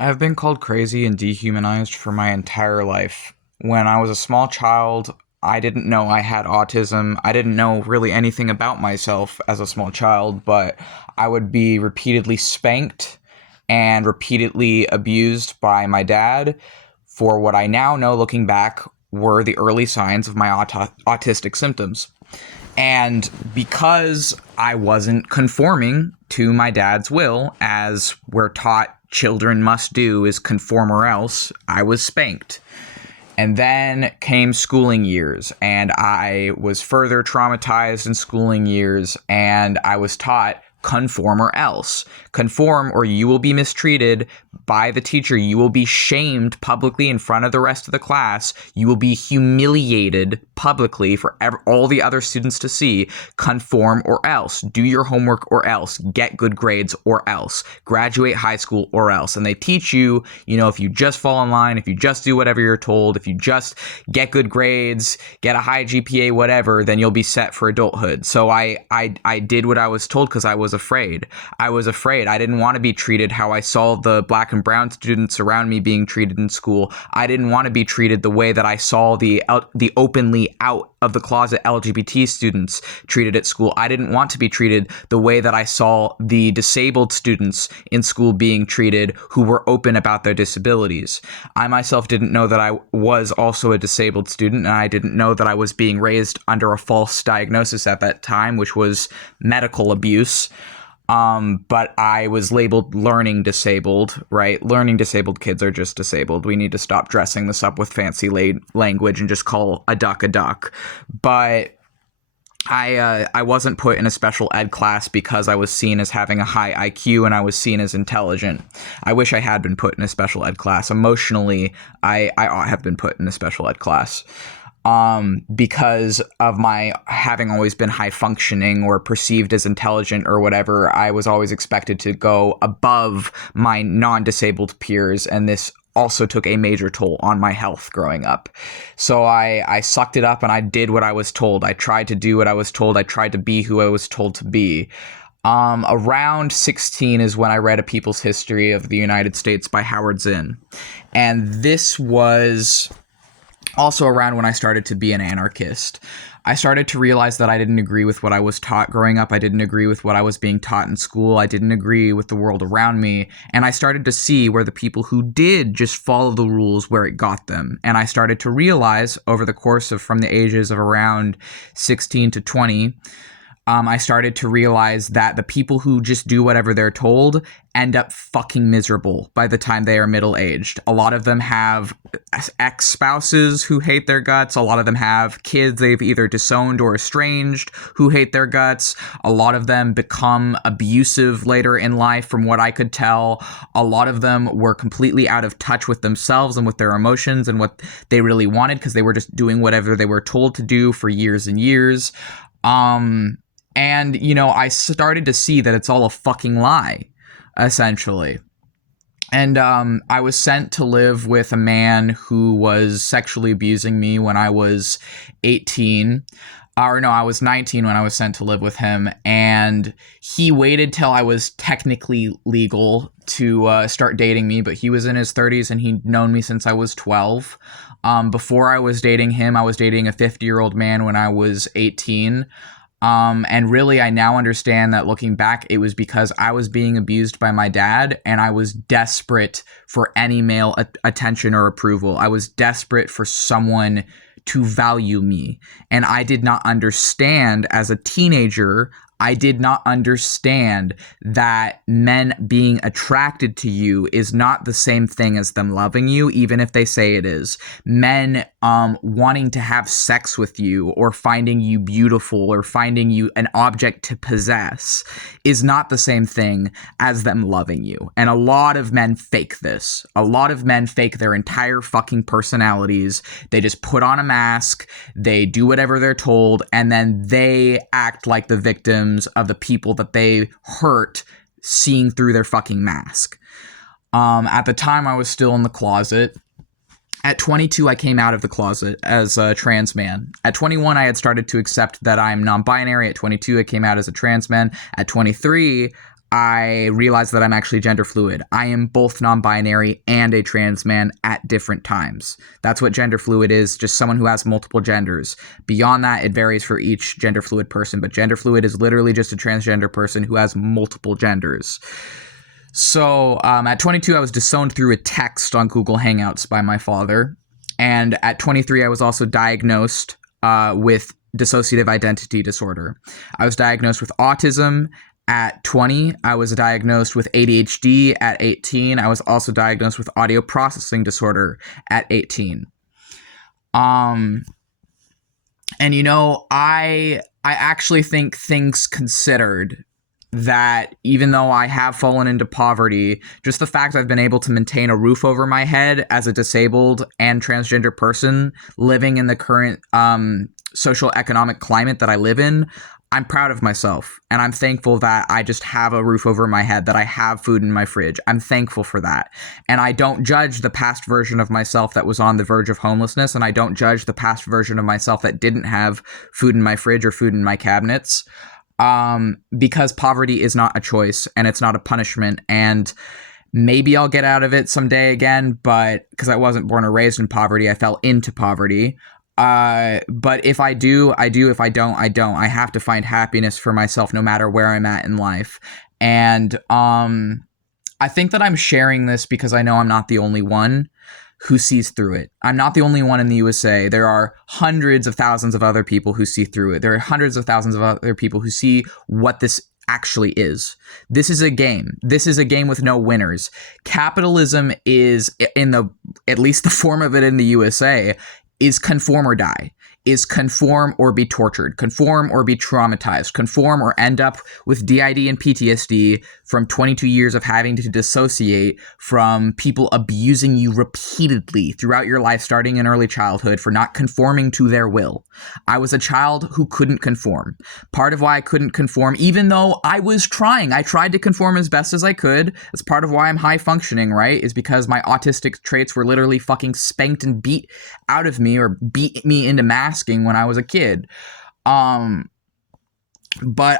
I've been called crazy and dehumanized for my entire life. When I was a small child, I didn't know I had autism. I didn't know really anything about myself as a small child, but I would be repeatedly spanked and repeatedly abused by my dad for what I now know, looking back, were the early signs of my autistic symptoms. And because I wasn't conforming to my dad's will, as we're taught children must do is conform or else, I was spanked. And then came schooling years, and I was further traumatized in schooling years, and I was taught conform or else. Conform or you will be mistreated by the teacher. You will be shamed publicly in front of the rest of the class. You will be humiliated publicly for all the other students to see. Conform or else. Do your homework or else. Get good grades or else. Graduate high school or else. And they teach you, if you just fall in line, if you just do whatever you're told, if you just get good grades, get a high GPA, whatever, then you'll be set for adulthood. So I did what I was told because I was afraid. I was afraid. I didn't want to be treated how I saw the black and brown students around me being treated in school. I didn't want to be treated the way that I saw the openly out of the closet LGBT students treated at school. I didn't want to be treated the way that I saw the disabled students in school being treated who were open about their disabilities. I myself didn't know that I was also a disabled student, and I didn't know that I was being raised under a false diagnosis at that time, which was medical abuse. But I was labeled learning disabled, right? Learning disabled kids are just disabled. We need to stop dressing this up with fancy language and just call a duck a duck. But I wasn't put in a special ed class because I was seen as having a high IQ and I was seen as intelligent. I wish I had been put in a special ed class. Emotionally, I ought to have been put in a special ed class. Because of my having always been high functioning or perceived as intelligent or whatever, I was always expected to go above my non-disabled peers, and this also took a major toll on my health growing up. So I sucked it up and I did what I was told. I tried to do what I was told. I tried to be who I was told to be. Around 16 is when I read A People's History of the United States by Howard Zinn. And this was also around when I started to be an anarchist. I started to realize that I didn't agree with what I was taught growing up. I didn't agree with what I was being taught in school. I didn't agree with the world around me. And I started to see where the people who did just follow the rules, where it got them. And I started to realize over the course of from the ages of around 16 to 20, I started to realize that the people who just do whatever they're told end up fucking miserable by the time they are middle-aged. A lot of them have ex-spouses who hate their guts. A lot of them have kids they've either disowned or estranged who hate their guts. A lot of them become abusive later in life, from what I could tell. A lot of them were completely out of touch with themselves and with their emotions and what they really wanted because they were just doing whatever they were told to do for years and years. And, I started to see that it's all a fucking lie, essentially. And I was sent to live with a man who was sexually abusing me when I was 18. Or no, I was 19 when I was sent to live with him. And he waited till I was technically legal to start dating me. But he was in his 30s and he'd known me since I was 12. Before I was dating him, I was dating a 50-year-old man when I was 18. And really, I now understand that looking back, it was because I was being abused by my dad and I was desperate for any male attention or approval. I was desperate for someone to value me. And I did not understand as a teenager, I did not understand that men being attracted to you is not the same thing as them loving you, even if they say it is. Men wanting to have sex with you or finding you beautiful or finding you an object to possess is not the same thing as them loving you. And a lot of men fake this. A lot of men fake their entire fucking personalities. They just put on a mask, they do whatever they're told, and then they act like the victim of the people that they hurt, seeing through their fucking mask. At the time, I was still in the closet. At 22, I came out of the closet as a trans man. At 21, I had started to accept that I'm non-binary. At 22, I came out as a trans man. At 23, I realized that I'm actually gender fluid. I am both non-binary and a trans man at different times. That's what gender fluid is, just someone who has multiple genders. Beyond that, it varies for each gender fluid person, but gender fluid is literally just a transgender person who has multiple genders. So at 22, I was disowned through a text on Google Hangouts by my father. And at 23, I was also diagnosed with dissociative identity disorder. I was diagnosed with autism at 20. I was diagnosed with ADHD at 18. I was also diagnosed with audio processing disorder at 18. And I actually think, things considered, that even though I have fallen into poverty, just the fact I've been able to maintain a roof over my head as a disabled and transgender person living in the current social economic climate that I live in, I'm proud of myself, and I'm thankful that I just have a roof over my head, that I have food in my fridge. I'm thankful for that. And I don't judge the past version of myself that was on the verge of homelessness, and I don't judge the past version of myself that didn't have food in my fridge or food in my cabinets. Because poverty is not a choice and it's not a punishment, and maybe I'll get out of it someday again, but because I wasn't born or raised in poverty, I fell into poverty. But if I do, I do. If I don't, I don't. I have to find happiness for myself no matter where I'm at in life. And I think that I'm sharing this because I know I'm not the only one who sees through it. I'm not the only one in the USA. There are hundreds of thousands of other people who see through it. There are hundreds of thousands of other people who see what this actually is. This is a game. This is a game with no winners. Capitalism is, at least the form of it in the USA, is conform or die. Is conform or be tortured, conform or be traumatized, conform or end up with DID and PTSD from 22 years of having to dissociate from people abusing you repeatedly throughout your life, starting in early childhood, for not conforming to their will. I was a child who couldn't conform. Part of why I couldn't conform, even though I was trying, I tried to conform as best as I could. That's part of why I'm high functioning, right? Is because my autistic traits were literally fucking spanked and beat out of me, or beat me into masking when I was a kid. But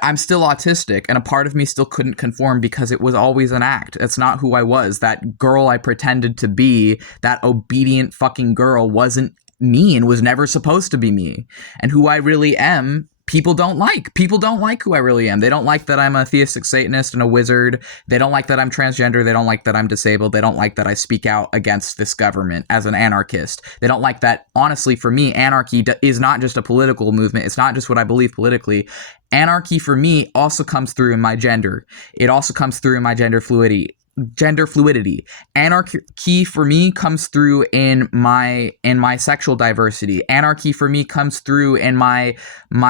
I'm still autistic, and a part of me still couldn't conform because it was always an act. It's not who I was. That girl I pretended to be, that obedient fucking girl, wasn't me and was never supposed to be me. And who I really am, people don't like. People don't like who I really am. They don't like that I'm a theistic Satanist and a wizard. They don't like that I'm transgender. They don't like that I'm disabled. They don't like that I speak out against this government as an anarchist. They don't like that, honestly, for me, anarchy is not just a political movement. It's not just what I believe politically. Anarchy for me also comes through in my gender. It also comes through in my gender fluidity. Anarchy for me comes through in my sexual diversity. Anarchy for me comes through in my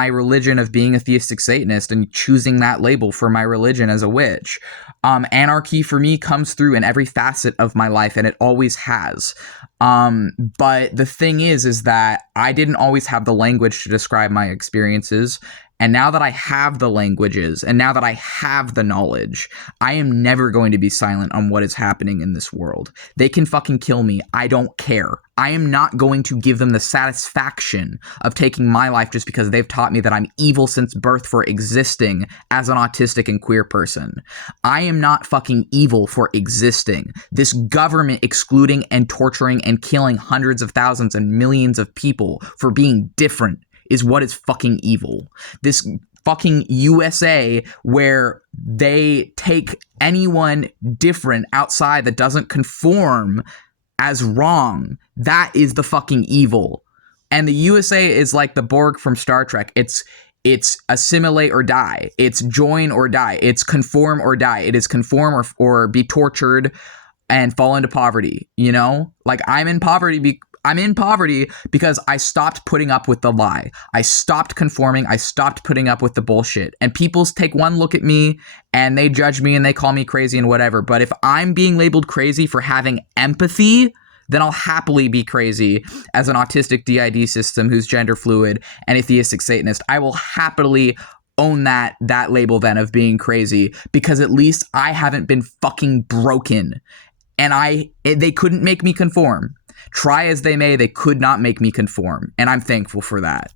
religion of being a theistic Satanist and choosing that label for my religion as a witch. Anarchy for me comes through in every facet of my life, and it always has. But the thing is that I didn't always have the language to describe my experiences. And now that I have the languages, and now that I have the knowledge, I am never going to be silent on what is happening in this world. They can fucking kill me. I don't care. I am not going to give them the satisfaction of taking my life just because they've taught me that I'm evil since birth for existing as an autistic and queer person. I am not fucking evil for existing. This government excluding and torturing and killing hundreds of thousands and millions of people for being different is what is fucking evil. This fucking USA, where they take anyone different outside that doesn't conform as wrong, that is the fucking evil. And the USA is like the Borg from Star Trek. It's assimilate or die. It's join or die. It's conform or die. It is conform or be tortured and fall into poverty, you know? Like, I'm in poverty because I stopped putting up with the lie. I stopped conforming. I stopped putting up with the bullshit. And people take one look at me and they judge me and they call me crazy and whatever. But if I'm being labeled crazy for having empathy, then I'll happily be crazy as an autistic DID system who's gender fluid and a theistic Satanist. I will happily own that label then of being crazy, because at least I haven't been fucking broken. And they couldn't make me conform. Try as they may, they could not make me conform, and I'm thankful for that.